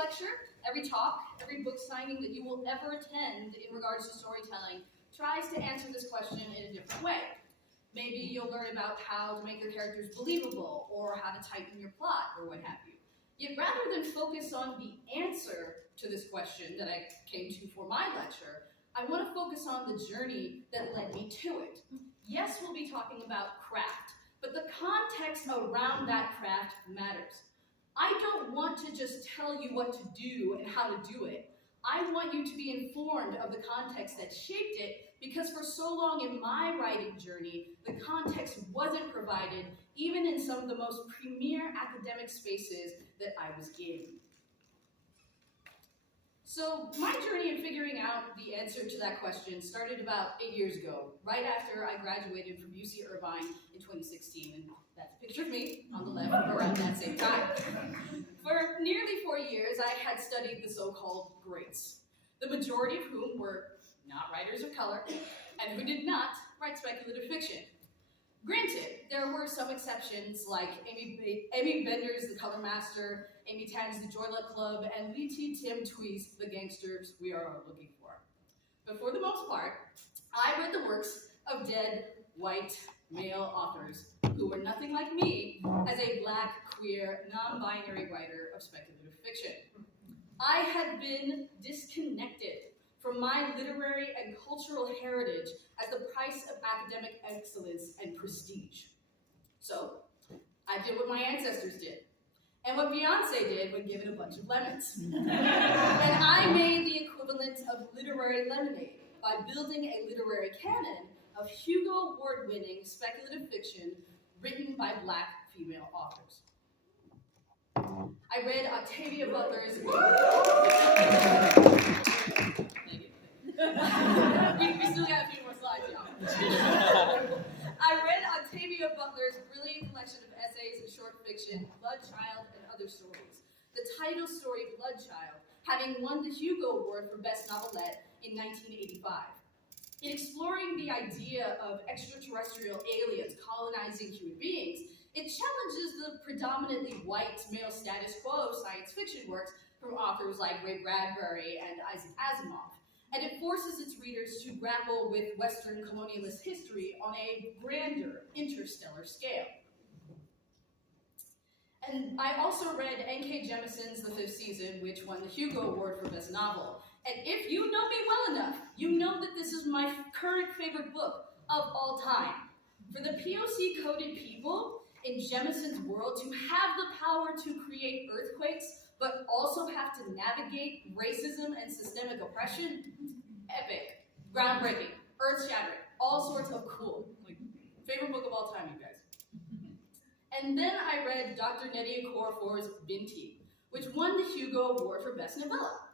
lecture, every talk, every book signing that you will ever attend in regards to storytelling tries to answer this question in a different way. Maybe you'll learn about how to make your characters believable, or how to tighten your plot, or what have you. Yet rather than focus on the answer to this question that I came to for my lecture, I want to focus on the journey that led me to it. Yes, we'll be talking about craft, but the context around that craft matters. I don't want to just tell you what to do and how to do it. I want you to be informed of the context that shaped it, because for so long in my writing journey, the context wasn't provided, even in some of the most premier academic spaces that I was in. So my journey in figuring out the answer to that question started about 8 years ago, right after I graduated from UC Irvine in 2016, and that's a picture of me on the left around that same time. For nearly 4 years, I had studied the so-called greats, the majority of whom were not writers of color, and who did not write speculative fiction. Granted, there were some exceptions, like Amy Bender's The Color Master, Amy Tan's The Joy Luck Club, and Lee T. Tim Twee's The Gangsters We Are All Looking For. But for the most part, I read the works of dead, white, male authors who were nothing like me as a Black, queer, non-binary writer of speculative fiction. I had been disconnected from my literary and cultural heritage as the price of academic excellence and prestige. So, I did what my ancestors did, and what Beyonce did when given a bunch of lemons. And I made the equivalent of literary lemonade by building a literary canon of Hugo Award-winning speculative fiction written by Black female authors. I read Octavia Butler's... we still got a few more slides, y'all. I read Octavia Butler's brilliant collection of essays and short fiction, Bloodchild and Other Stories. The title story, Bloodchild, having won the Hugo Award for Best Novelette in 1985. In exploring the idea of extraterrestrial aliens colonizing human beings, it challenges the predominantly white male status quo of science fiction works from authors like Ray Bradbury and Isaac Asimov. And it forces its readers to grapple with Western colonialist history on a grander, interstellar scale. And I also read N.K. Jemisin's The Fifth Season, which won the Hugo Award for Best Novel. And if you know me well enough, you know that this is my current favorite book of all time. For the POC-coded people in Jemisin's world to have the power to create earthquakes, but also have to navigate racism and systemic oppression, epic, groundbreaking, earth-shattering, all sorts of cool. Like, favorite book of all time, you guys. And then I read Dr. Nnedi Okorafor's Binti, which won the Hugo Award for Best Novella.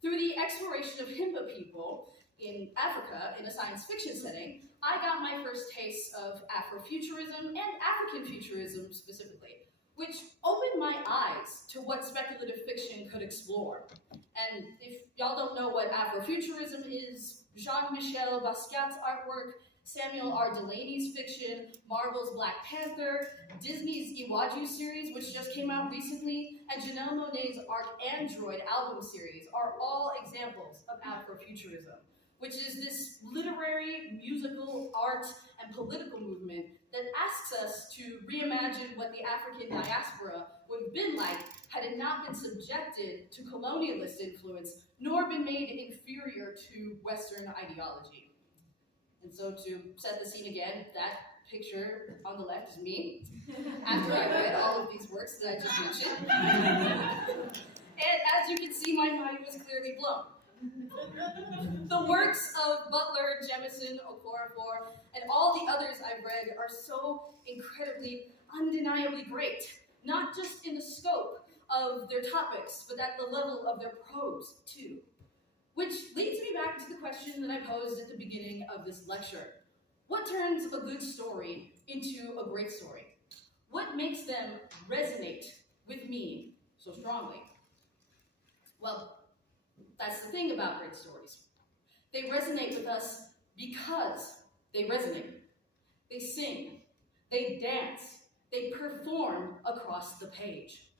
Through the exploration of Himba people in Africa in a science fiction setting, I got my first taste of Afrofuturism and African futurism specifically, which opened my eyes to what speculative fiction could explore. And if y'all don't know what Afrofuturism is, Jean-Michel Basquiat's artwork, Samuel R. Delaney's fiction, Marvel's Black Panther, Disney's Iwaju series, which just came out recently, and Janelle Monáe's ArcAndroid album series are all examples of Afrofuturism, which is this literary, musical, art, and political movement that asks us to reimagine what the African diaspora would have been like had it not been subjected to colonialist influence, nor been made inferior to Western ideology. And so to set the scene again, that picture on the left is me, after I read all of these works that I just mentioned. And as you can see, my mind was clearly blown. The works of Butler, Jemisin, Okorafor, and all the others I've read are so incredibly, undeniably great, not just in the scope of their topics, but at the level of their prose, too. Which leads me back to the question that I posed at the beginning of this lecture. What turns a good story into a great story? What makes them resonate with me so strongly? Well, that's the thing about great stories. They resonate with us because they resonate. They sing, they dance, they perform across the page.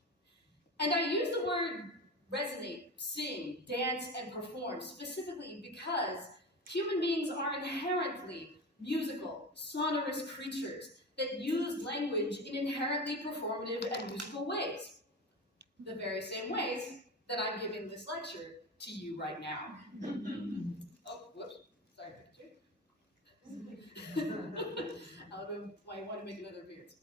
And I use the word resonate, sing, dance, and perform, specifically because human beings are inherently musical, sonorous creatures that use language in inherently performative and musical ways. The very same ways that I'm giving this lecture to you right now. Oh, whoops, sorry, I want to make another appearance.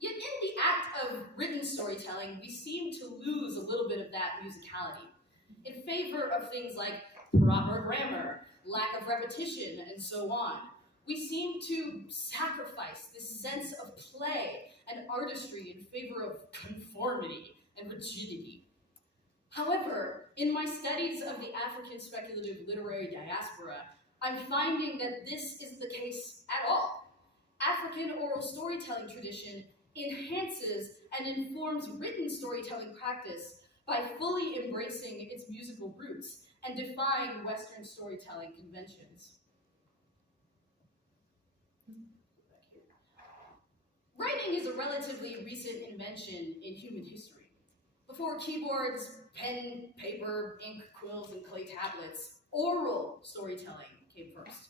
Yet in the act of written storytelling, we seem to lose a little bit of that musicality in favor of things like proper grammar, lack of repetition, and so on. We seem to sacrifice this sense of play and artistry in favor of conformity and rigidity. However, in my studies of the African speculative literary diaspora, I'm finding that this isn't the case at all. African oral storytelling tradition enhances and informs written storytelling practice by fully embracing its musical roots and defying Western storytelling conventions. Writing is a relatively recent invention in human history. Before keyboards, pen, paper, ink, quills, and clay tablets, oral storytelling came first.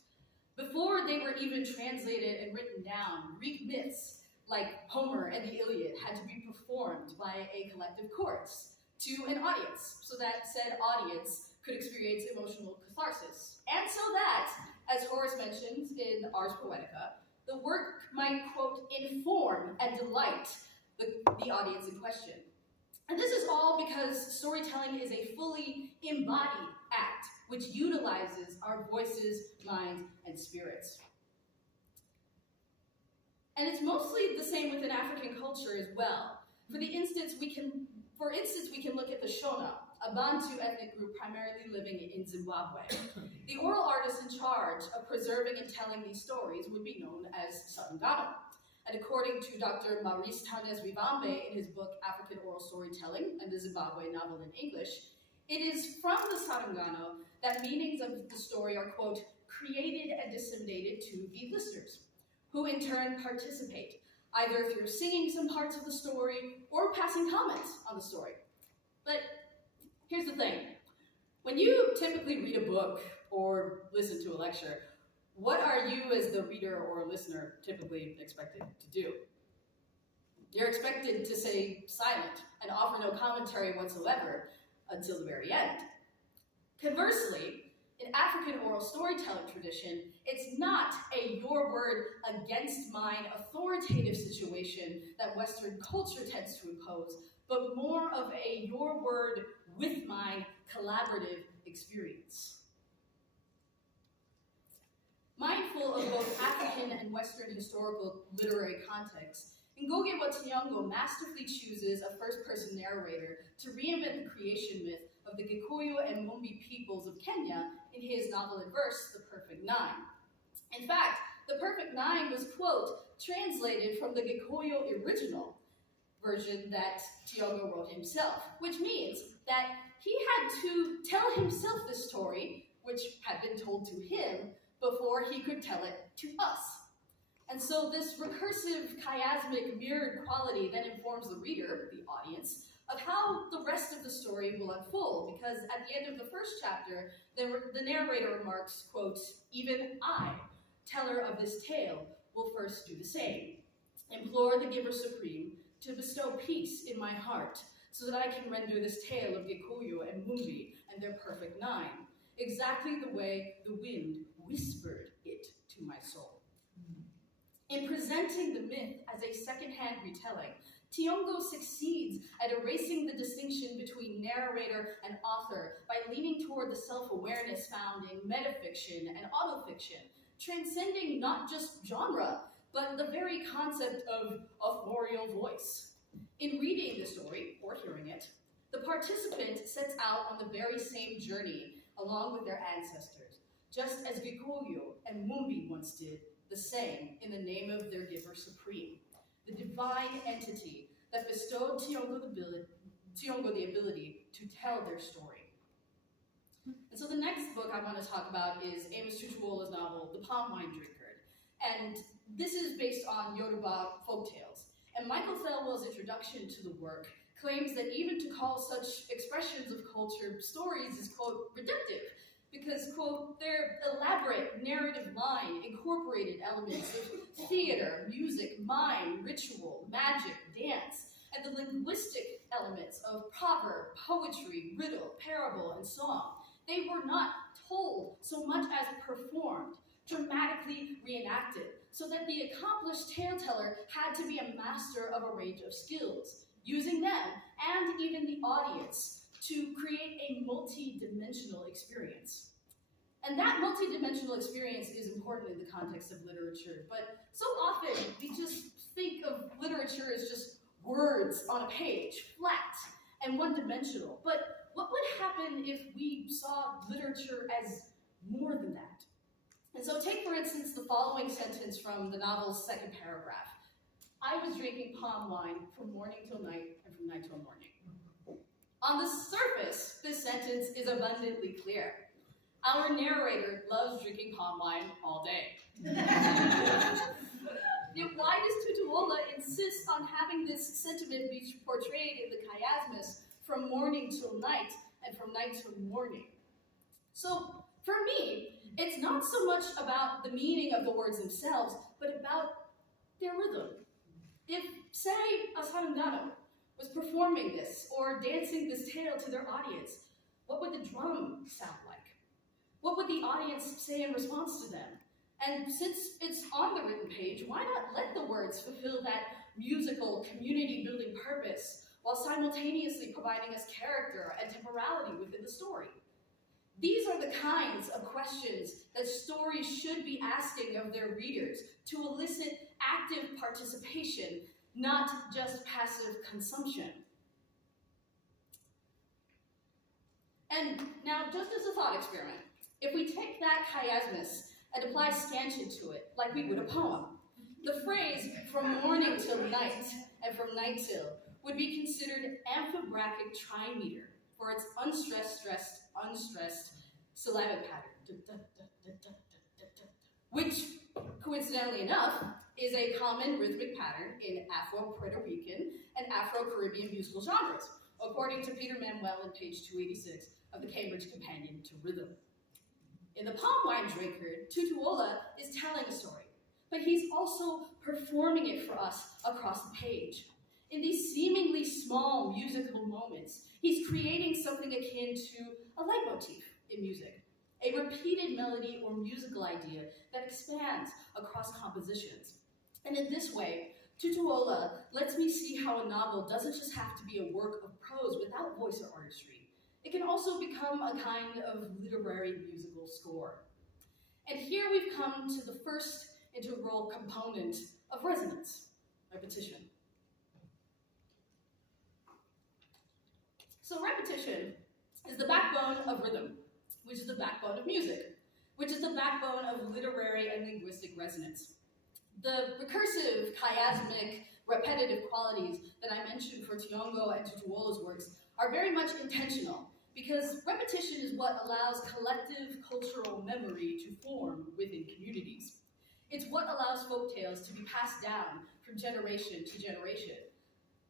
Before they were even translated and written down, Greek myths like Homer and the Iliad had to be performed by a collective chorus to an audience, so that said audience could experience emotional catharsis. And so that, as Horace mentions in Ars Poetica, the work might, quote, inform and delight the audience in question. And this is all because storytelling is a fully embodied act which utilizes our voices, minds, and spirits. And it's mostly the same within African culture as well. For instance, we can look at the Shona, a Bantu ethnic group primarily living in Zimbabwe. The oral artists in charge of preserving and telling these stories would be known as Satungano. And according to Dr. Maurice Tandes Vivambe in his book African Oral Storytelling and the Zimbabwe Novel in English, it is from the Satungano that meanings of the story are, quote, created and disseminated to the listeners, who in turn participate, either through singing some parts of the story or passing comments on the story. But here's the thing. When you typically read a book or listen to a lecture, what are you as the reader or listener typically expected to do? You're expected to stay silent and offer no commentary whatsoever until the very end. Conversely, in African oral storytelling tradition, it's not a your word against mine authoritative situation that Western culture tends to impose, but more of a your word with mine collaborative experience. Mindful of both African and Western historical literary contexts, Ngugi wa Thiong'o masterfully chooses a first-person narrator to reinvent the creation myth of the Gikuyu and Mumbi peoples of Kenya in his novel and verse, The Perfect Nine. In fact, The Perfect Nine was, quote, translated from the Gikuyu original version that Thiong'o wrote himself, which means that he had to tell himself this story, which had been told to him, before he could tell it to us. And so this recursive, chiasmic, mirrored quality then informs the reader, the audience, of how the rest of the story will unfold, because at the end of the first chapter, the narrator remarks, quote, even I, teller of this tale, will first do the same. Implore the Giver Supreme to bestow peace in my heart, so that I can render this tale of Gikuyu and Mumbi and their perfect nine, exactly the way the wind whispered it to my soul. In presenting the myth as a second-hand retelling, Thiong'o succeeds at erasing the distinction between narrator and author by leaning toward the self-awareness found in metafiction and autofiction, transcending not just genre, but the very concept of authorial voice. In reading the story, or hearing it, the participant sets out on the very same journey along with their ancestors, just as Gikuyu and Mumbi once did the same in the name of their Giver Supreme, the divine entity that bestowed Thiong'o the ability to tell their story. And so the next book I want to talk about is Amos Tutuola's novel, The Palm Wine Drinker. And this is based on Yoruba folktales. And Michael Thelwell's introduction to the work claims that even to call such expressions of culture stories is, quote, reductive, because, quote, their elaborate narrative line incorporated elements of theater, music, mime, ritual, magic, dance, and the linguistic elements of proverb, poetry, riddle, parable, and song. They were not told so much as performed, dramatically reenacted, so that the accomplished tale-teller had to be a master of a range of skills, using them and even the audience to create a multi-dimensional experience. And that multi-dimensional experience is important in the context of literature, but so often we just think of literature as just words on a page, flat and one-dimensional. But what would happen if we saw literature as more than that? And so take, for instance, the following sentence from the novel's second paragraph. I was drinking palm wine from morning till night and from night till morning. On the surface, this sentence is abundantly clear. Our narrator loves drinking palm wine all day. Yet why does Tutuola insist on having this sentiment be portrayed in the chiasmus from morning till night and from night till morning? So, for me, it's not so much about the meaning of the words themselves, but about their rhythm. If, say, a sarangano was performing this or dancing this tale to their audience, what would the drum sound like? What would the audience say in response to them? And since it's on the written page, why not let the words fulfill that musical, community-building purpose while simultaneously providing us character and temporality within the story? These are the kinds of questions that stories should be asking of their readers to elicit active participation, not just passive consumption. And now, just as a thought experiment, if we take that chiasmus and apply scansion to it, like we would a poem, the phrase from morning till night and from night till would be considered amphibrachtic trimeter for its unstressed, unstressed syllabic pattern, which, coincidentally enough, is a common rhythmic pattern in Afro-Puerto Rican and Afro-Caribbean musical genres, according to Peter Manuel on page 286 of the Cambridge Companion to Rhythm. In The Palm Wine Drinker, Tutuola is telling a story, but he's also performing it for us across the page. In these seemingly small musical moments, he's creating something akin to a leitmotif in music, a repeated melody or musical idea that expands across compositions. And in this way, Tutuola lets me see how a novel doesn't just have to be a work of prose without voice or artistry. It can also become a kind of literary musical score. And here we've come to the first integral component of resonance, repetition. So repetition is the backbone of rhythm, which is the backbone of music, which is the backbone of literary and linguistic resonance. The recursive, chiasmic, repetitive qualities that I mentioned for Tiongo and Tutuola's works are very much intentional, because repetition is what allows collective cultural memory to form within communities. It's what allows folktales to be passed down from generation to generation.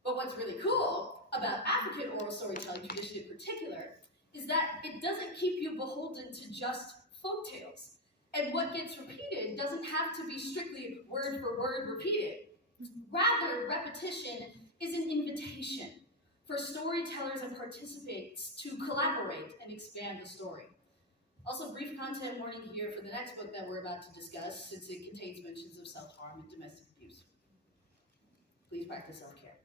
But what's really cool about African oral storytelling tradition in particular is that it doesn't keep you beholden to just folktales. And what gets repeated doesn't have to be strictly word for word repeated. Rather, repetition is an invitation for storytellers and participants to collaborate and expand the story. Also, brief content warning here for the next book that we're about to discuss, since it contains mentions of self-harm and domestic abuse. Please practice self-care.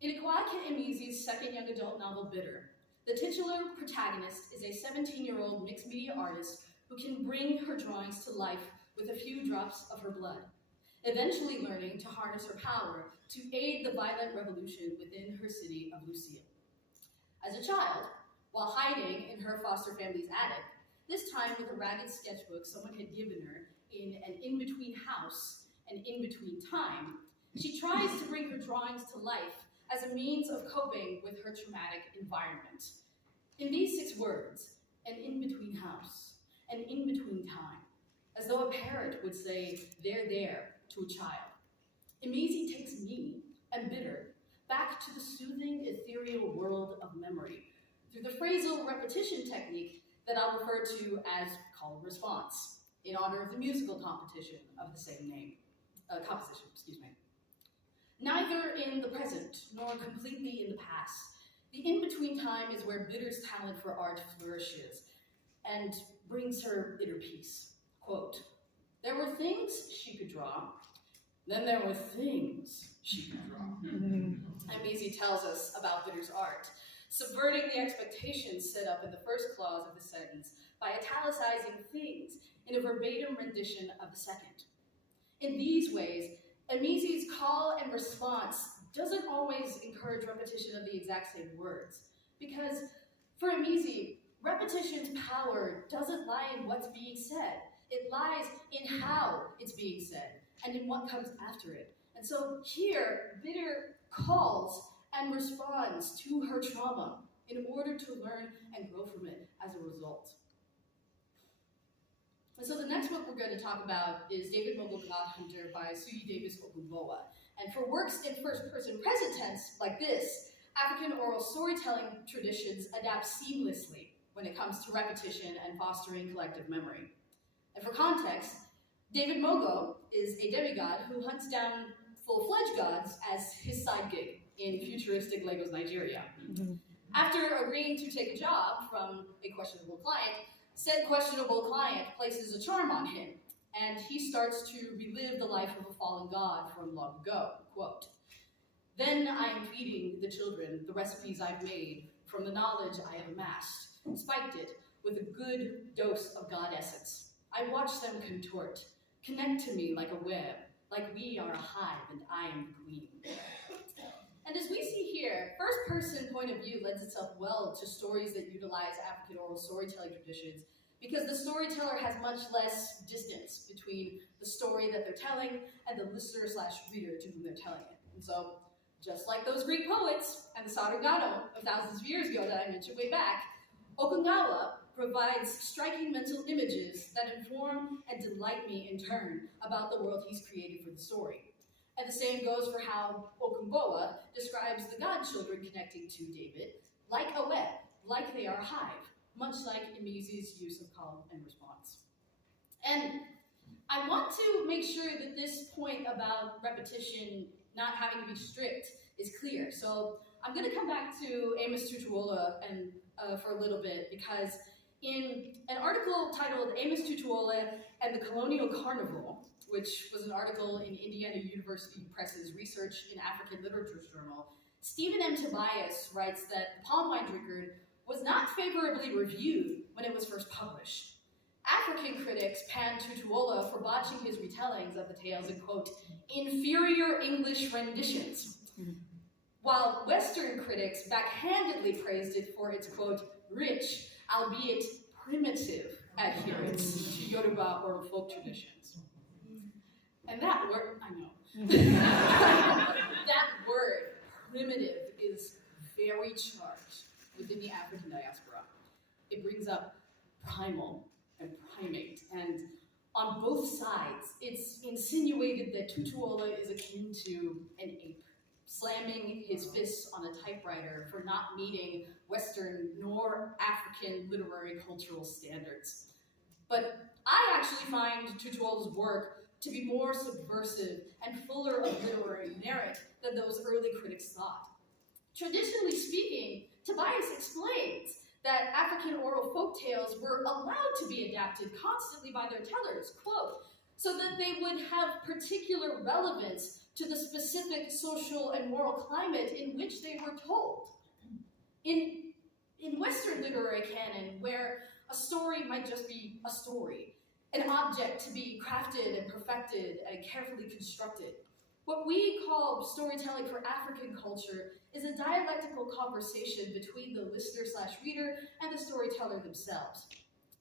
In Ikwake Emizi's second young adult novel, Bitter, the titular protagonist is a 17-year-old mixed media artist who can bring her drawings to life with a few drops of her blood, eventually learning to harness her power to aid the violent revolution within her city of Lucille. As a child, while hiding in her foster family's attic, this time with a ragged sketchbook someone had given her in an in-between house and in-between time, she tries to bring her drawings to life as a means of coping with her traumatic environment. In these 6 words, an in-between house, an in-between time, as though a parent would say, "There," to a child. Emezi takes me and Bitter back to the soothing, ethereal world of memory through the phrasal repetition technique that I'll refer to as call and response, in honor of the musical competition of the same name, composition, excuse me. Neither in the present nor completely in the past, the in-between time is where Bitter's talent for art flourishes and brings her inner peace. Quote, "There were things she could draw, then there were things she could draw." Emezi tells us about Bitter's art, subverting the expectations set up in the first clause of the sentence by italicizing things in a verbatim rendition of the second. In these ways, Emezi's call and response doesn't always encourage repetition of the exact same words, because for Emezi, repetition's power doesn't lie in what's being said. It lies in how it's being said and in what comes after it. And so here, Bitter calls and responds to her trauma in order to learn and grow from it as a result. And so the next book we're going to talk about is David Mogul God Hunter by Suyi Davis Okunbowa. And for works in first-person present tense like this, African oral storytelling traditions adapt seamlessly when it comes to repetition and fostering collective memory. And for context, David Mogo is a demigod who hunts down full-fledged gods as his side gig in futuristic Lagos, Nigeria. After agreeing to take a job from a questionable client, said questionable client places a charm on him, and he starts to relive the life of a fallen god from long ago. Quote, "Then I am feeding the children the recipes I've made from the knowledge I have amassed, spiked it with a good dose of god essence. I watch them contort, connect to me like a web, like we are a hive and I am the queen." And as we see here, first-person point of view lends itself well to stories that utilize African oral storytelling traditions because the storyteller has much less distance between the story that they're telling and the listener/reader to whom they're telling it. And so, just like those Greek poets and the Sarugano of thousands of years ago that I mentioned way back, Okungawa provides striking mental images that inform and delight me in turn about the world he's created for the story. And the same goes for how Okunbowa describes the godchildren connecting to David like a web, like they are a hive, much like Emezi's use of call and response. And I want to make sure that this point about repetition not having to be strict is clear. So I'm going to come back to Amos Tutuola and for a little bit, because in an article titled Amos Tutuola and the Colonial Carnival, which was an article in Indiana University Press's Research in African Literature journal, Stephen M. Tobias writes that The Palm Wine Drinker was not favorably reviewed when it was first published. African critics panned Tutuola for botching his retellings of the tales in, quote, inferior English renditions, while Western critics backhandedly praised it for its, quote, rich, albeit primitive adherence to Yoruba oral folk traditions. And that word, I know, that word, primitive, is very charged within the African diaspora. It brings up primal and primate, and on both sides, it's insinuated that Tutuola is akin to an ape, slamming his fists on a typewriter for not meeting Western nor African literary cultural standards. But I actually find Tutuola's work to be more subversive and fuller of literary merit than those early critics thought. Traditionally speaking, Tobias explains that African oral folk tales were allowed to be adapted constantly by their tellers, quote, so that they would have particular relevance to the specific social and moral climate in which they were told. In Western literary canon, where a story might just be a story, an object to be crafted and perfected and carefully constructed, what we call storytelling for African culture is a dialectical conversation between the listener/reader and the storyteller themselves.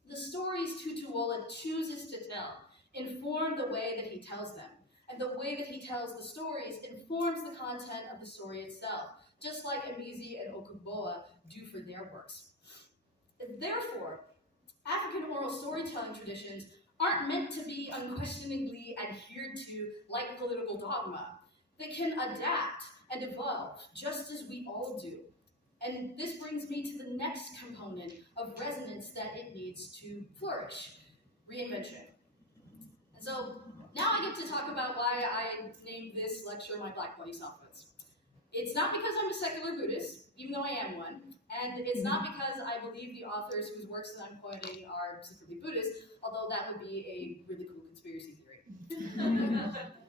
The stories Tutuola chooses to tell inform the way that he tells them, and the way that he tells the stories informs the content of the story itself, just like Emezi and Okunbowa do for their works. Therefore, African oral storytelling traditions aren't meant to be unquestioningly adhered to like political dogma. They can adapt and evolve just as we all do. And this brings me to the next component of resonance that it needs to flourish, reinvention. And so now I get to talk about why I named this lecture my Black Bodhisattvas. It's not because I'm a secular Buddhist, even though I am one, and it's not because I believe the authors whose works that I'm quoting are secretly Buddhist, although that would be a really cool conspiracy theory.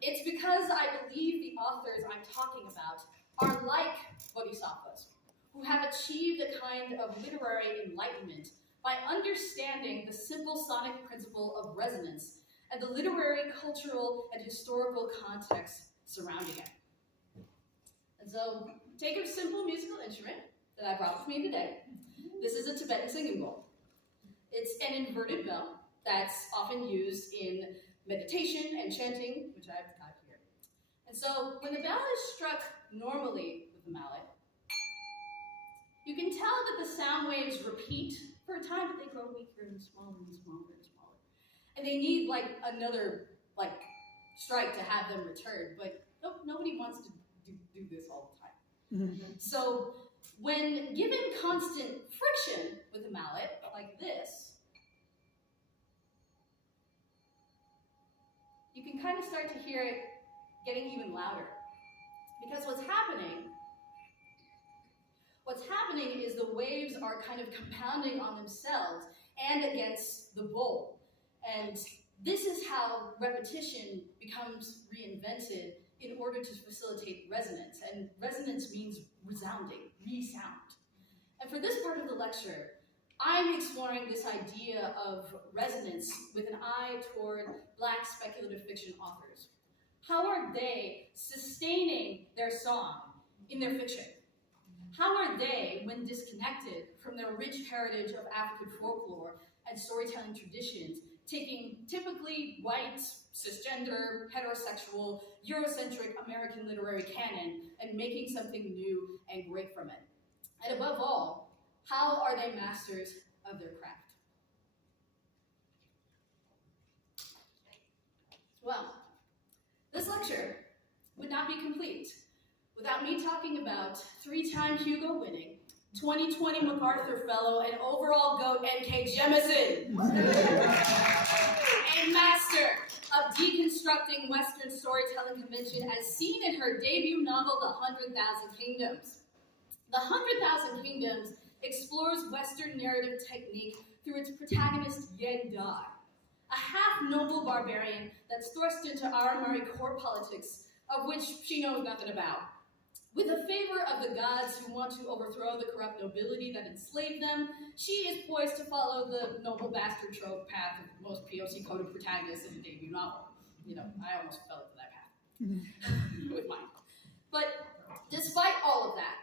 It's because I believe the authors I'm talking about are like bodhisattvas, who have achieved a kind of literary enlightenment by understanding the simple sonic principle of resonance and the literary, cultural, and historical context surrounding it. And so, take a simple musical instrument that I brought with me today. This is a Tibetan singing bowl. It's an inverted bell that's often used in meditation and chanting, which I've got here. And so, when the bell is struck normally with the mallet, you can tell that the sound waves repeat for a time, but they grow weaker and smaller and smaller and smaller. And they need another strike to have them return, but nope, nobody wants to do this all the time. So when given constant friction with a mallet, like this, you can kind of start to hear it getting even louder. Because what's happening is the waves are kind of compounding on themselves and against the bowl. And this is how repetition becomes reinvented in order to facilitate resonance. And resonance means resounding, resound. And for this part of the lecture, I'm exploring this idea of resonance with an eye toward Black speculative fiction authors. How are they sustaining their song in their fiction? How are they, when disconnected from their rich heritage of African folklore and storytelling traditions, taking typically white, cisgender, heterosexual, Eurocentric American literary canon and making something new and great from it? And above all, how are they masters of their craft? Well, this lecture would not be complete without me talking about 3-time Hugo-winning, 2020 MacArthur Fellow, and overall GOAT N.K. Jemisin, a master of deconstructing Western storytelling convention as seen in her debut novel, The 100,000 Kingdoms. The 100,000 Kingdoms explores Western narrative technique through its protagonist, Yen Dai, a half-noble barbarian that's thrust into Aramari court politics, of which she knows nothing about. With the favor of the gods who want to overthrow the corrupt nobility that enslaved them, she is poised to follow the noble bastard trope path of most POC coded protagonists in a debut novel. You know, I almost fell into that path with mine. But despite all of that,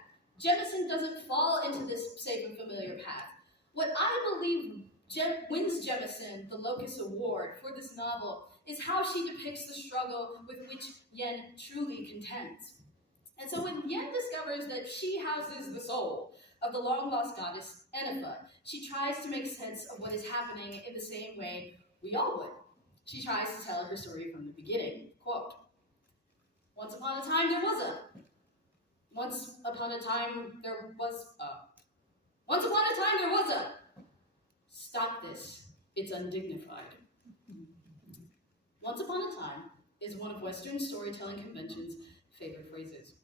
Jemisin doesn't fall into this safe and familiar path. What I believe wins Jemisin the Locus Award for this novel is how she depicts the struggle with which Yen truly contends. And so when Yen discovers that she houses the soul of the long-lost goddess Enifa, she tries to make sense of what is happening in the same way we all would. She tries to tell her story from the beginning. Quote, once upon a time there was a. Once upon a time there was a. Once upon a time there was a. Stop this. It's undignified. Once upon a time is one of Western storytelling convention's favorite phrases.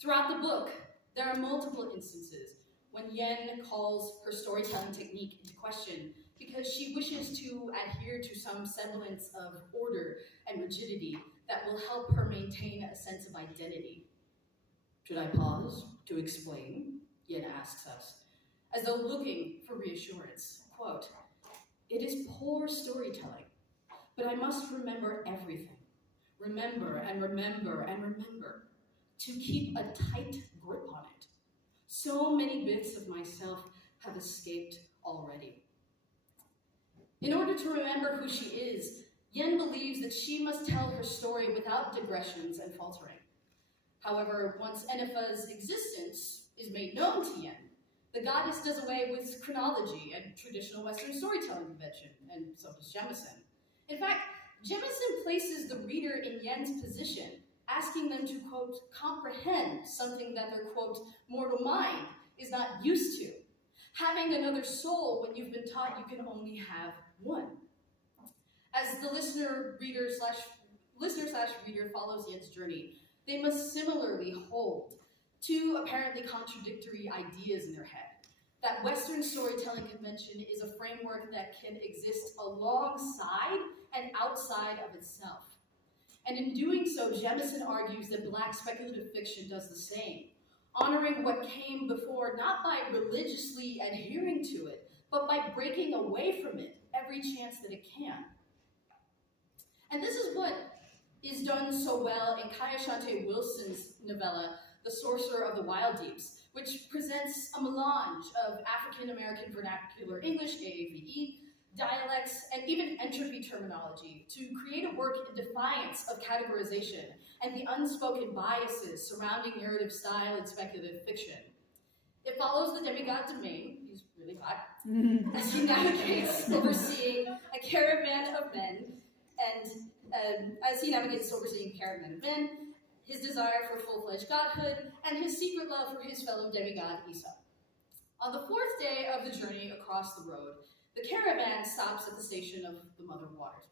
Throughout the book, there are multiple instances when Yen calls her storytelling technique into question because she wishes to adhere to some semblance of order and rigidity that will help her maintain a sense of identity. Should I pause to explain? Yen asks us, as though looking for reassurance. Quote, it is poor storytelling, but I must remember everything. Remember and remember and remember. To keep a tight grip on it. So many bits of myself have escaped already. In order to remember who she is, Yen believes that she must tell her story without digressions and faltering. However, once Enifa's existence is made known to Yen, the goddess does away with chronology and traditional Western storytelling convention, and so does Jemisin. In fact, Jemisin places the reader in Yen's position asking them to, quote, comprehend something that their, quote, mortal mind is not used to. Having another soul when you've been taught you can only have one. As the listener/reader follows Yen's journey, they must similarly hold two apparently contradictory ideas in their head. That Western storytelling convention is a framework that can exist alongside and outside of itself. And in doing so, Jemison argues that Black speculative fiction does the same, honoring what came before not by religiously adhering to it, but by breaking away from it every chance that it can. And this is what is done so well in Kayashante Wilson's novella, The Sorcerer of the Wild Deeps, which presents a melange of African-American vernacular English, AAVE, dialects, and even entropy terminology to create a work in defiance of categorization and the unspoken biases surrounding narrative style and speculative fiction. It follows the demigod Demain, he's really hot, as he navigates overseeing a caravan of men, his desire for full-fledged godhood, and his secret love for his fellow demigod Esau. On the fourth day of the journey across the road, the caravan stops at the station of the Mother of Waters.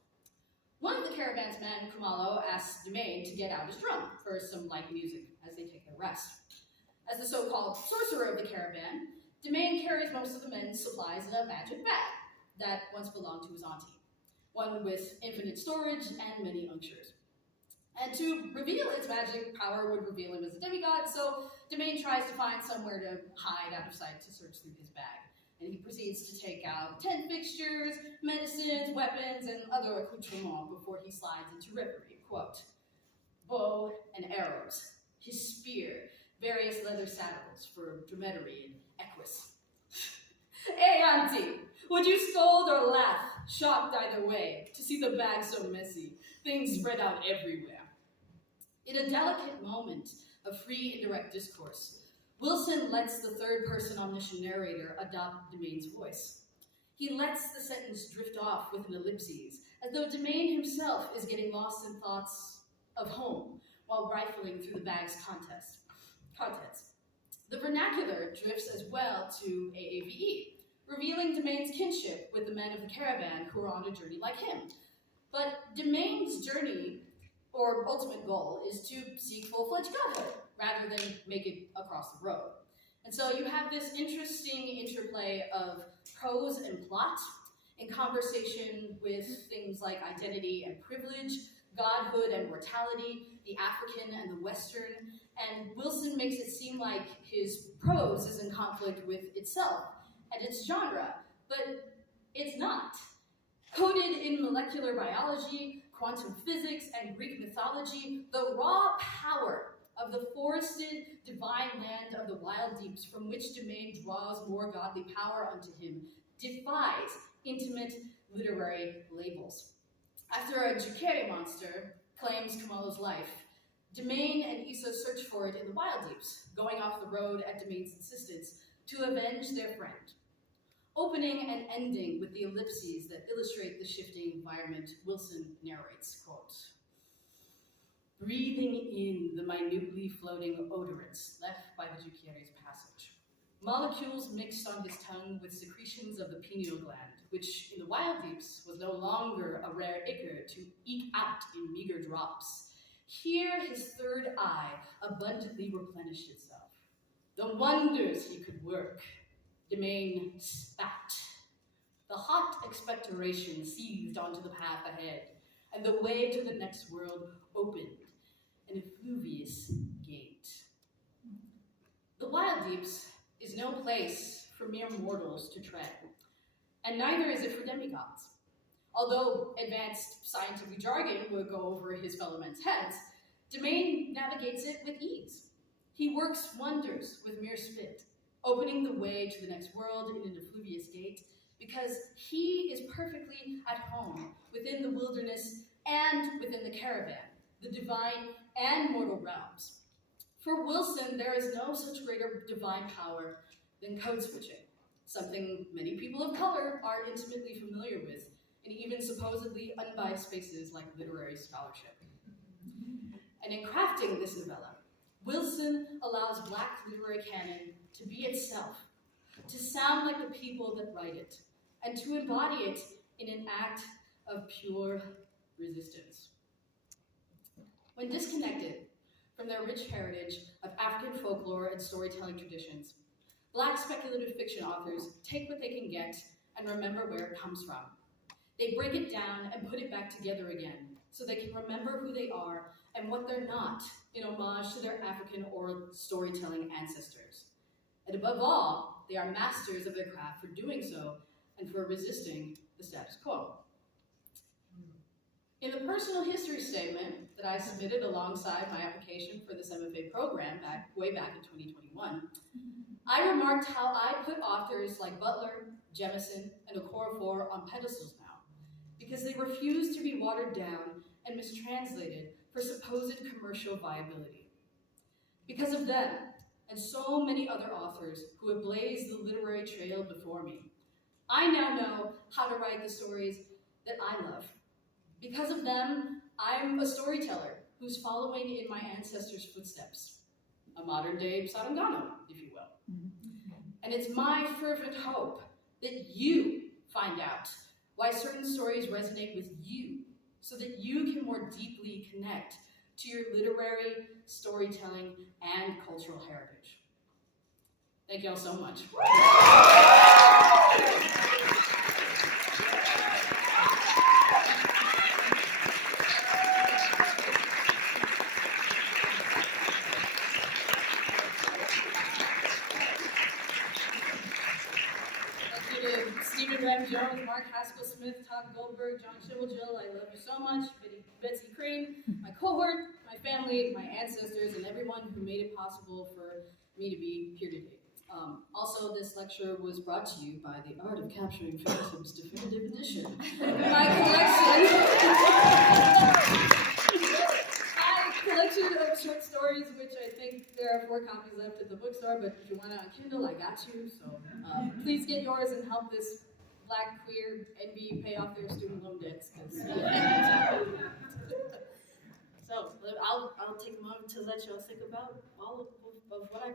One of the caravan's men, Kumalo, asks Demain to get out his drum for some light music as they take their rest. As the so-called sorcerer of the caravan, Demain carries most of the men's supplies in a magic bag that once belonged to his auntie, one with infinite storage and many unctures. And to reveal its magic power would reveal him as a demigod, so Demain tries to find somewhere to hide out of sight to search through his bag. And he proceeds to take out tent fixtures, medicines, weapons, and other accoutrements before he slides into reverie. Quote, bow and arrows, his spear, various leather saddles for dromedary and equus. Hey, auntie, would you scold or laugh, shocked either way, to see the bag so messy, things spread out everywhere? In a delicate moment of free indirect discourse, Wilson lets the third-person omniscient narrator adopt Demain's voice. He lets the sentence drift off with an ellipses, as though Demain himself is getting lost in thoughts of home while rifling through the bag's contents. The vernacular drifts as well to AAVE, revealing Demain's kinship with the men of the caravan who are on a journey like him. But Demain's journey, or ultimate goal, is to seek full-fledged godhood, rather than make it across the road. And so you have this interesting interplay of prose and plot in conversation with things like identity and privilege, godhood and mortality, the African and the Western, and Wilson makes it seem like his prose is in conflict with itself and its genre, but it's not. Coded in molecular biology, quantum physics, and Greek mythology, the raw power of the forested divine land of the wild deeps from which Demain draws more godly power unto him defies intimate literary labels. After a Jukere monster claims Kumalo's life, Demain and Issa search for it in the wild deeps, going off the road at Demain's insistence to avenge their friend. Opening and ending with the ellipses that illustrate the shifting environment, Wilson narrates, quote, breathing in the minutely floating odorants left by the Jukere's passage. Molecules mixed on his tongue with secretions of the pineal gland, which in the wild deeps was no longer a rare ichor to eke out in meager drops. Here his third eye abundantly replenished itself. The wonders he could work. Demain spat. The hot expectoration seethed onto the path ahead, and the way to the next world opened, an effluvious gate. The wild deeps is no place for mere mortals to tread, and neither is it for demigods. Although advanced scientific jargon would go over his fellow men's heads, Demain navigates it with ease. He works wonders with mere spit, opening the way to the next world in an effluvious gate, because he is perfectly at home within the wilderness and within the caravan, the divine and mortal realms. For Wilson, there is no such greater divine power than code switching, something many people of color are intimately familiar with in even supposedly unbiased spaces like literary scholarship. And in crafting this novella, Wilson allows Black literary canon to be itself, to sound like the people that write it, and to embody it in an act of pure resistance. When disconnected from their rich heritage of African folklore and storytelling traditions, Black speculative fiction authors take what they can get and remember where it comes from. They break it down and put it back together again so they can remember who they are and what they're not in homage to their African oral storytelling ancestors. And above all, they are masters of their craft for doing so and for resisting the status quo. In the personal history statement that I submitted alongside my application for this MFA program way back in 2021, I remarked how I put authors like Butler, Jemison, and Okorafor on pedestals now, because they refuse to be watered down and mistranslated for supposed commercial viability. Because of them, and so many other authors who have blazed the literary trail before me, I now know how to write the stories that I love. Because of them, I'm a storyteller who's following in my ancestors' footsteps, a modern-day Sarangano, if you will. And it's my fervent hope that you find out why certain stories resonate with you, so that you can more deeply connect to your literary, storytelling, and cultural heritage. Thank you all so much. Stephen Rem Jones, Mark Haskell Smith, Todd Goldberg, John Jill, I love you so much. Betsy Crane, my cohort, my family, my ancestors, and everyone who made it possible for me to be here today. Also, this lecture was brought to you by The Art of Capturing Phantoms Definitive Edition. My collection of short stories, which I think there are 4 copies left at the bookstore, but if you want it on Kindle, I got you. So please get yours and help this Black, queer, NB pay off their student loan debts. So I'll take a moment to let y'all think about all of what I